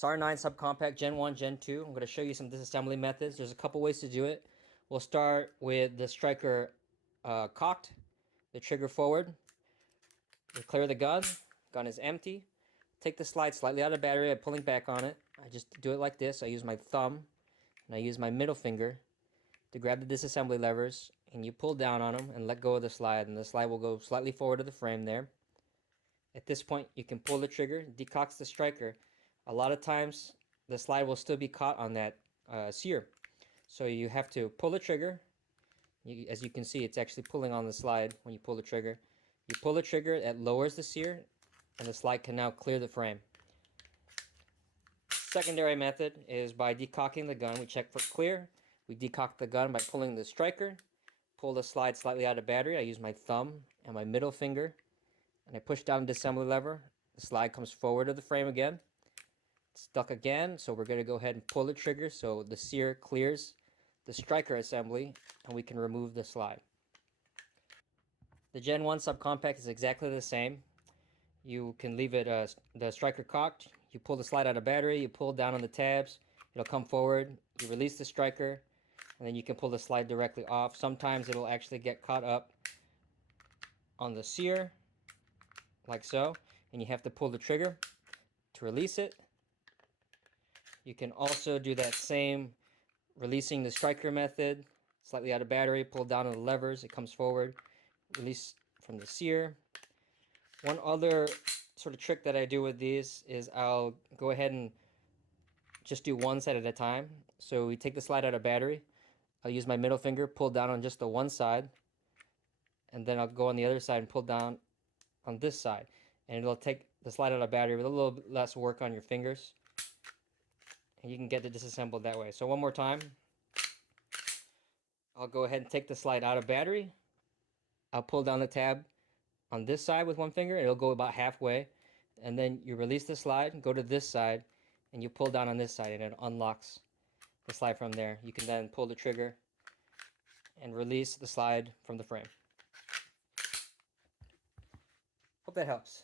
SAR9 subcompact Gen 1, Gen 2. I'm going to show you some disassembly methods. There's a couple ways to do it. We'll start with the striker cocked, the trigger forward. We clear the gun. Gun is empty. Take the slide slightly out of battery by pulling back on it. I just do it like this. I use my thumb and I use my middle finger to grab the disassembly levers, and you pull down on them and let go of the slide, and the slide will go slightly forward of the frame there. At this point, you can pull the trigger, decocks the striker. A lot of times, the slide will still be caught on that sear. So you have to pull the trigger. As you can see, it's actually pulling on the slide when you pull the trigger. You pull the trigger, it lowers the sear, and the slide can now clear the frame. Secondary method is by decocking the gun. We check for clear. We decock the gun by pulling the striker, pull the slide slightly out of battery. I use my thumb and my middle finger, and I push down the assembly lever. The slide comes forward of the frame again. It's stuck again, so we're going to go ahead and pull the trigger so the sear clears the striker assembly, and we can remove the slide. The Gen 1 subcompact is exactly the same. You can leave it the striker cocked. You pull the slide out of battery, you pull down on the tabs, it'll come forward, you release the striker, and then you can pull the slide directly off. Sometimes it'll actually get caught up on the sear, like so, and you have to pull the trigger to release it. You can also do that same releasing the striker method, slightly out of battery, pull down on the levers, it comes forward, release from the sear. One other sort of trick that I do with these is I'll go ahead and just do one side at a time. So we take the slide out of battery. I'll use my middle finger, pull down on just the one side, and then I'll go on the other side and pull down on this side. And it'll take the slide out of battery with a little bit less work on your fingers. And you can get it disassembled that way. So one more time. I'll go ahead and take the slide out of battery. I'll pull down the tab on this side with one finger. It'll go about halfway. And then you release the slide, go to this side, and you pull down on this side, and it unlocks the slide from there. You can then pull the trigger and release the slide from the frame. Hope that helps.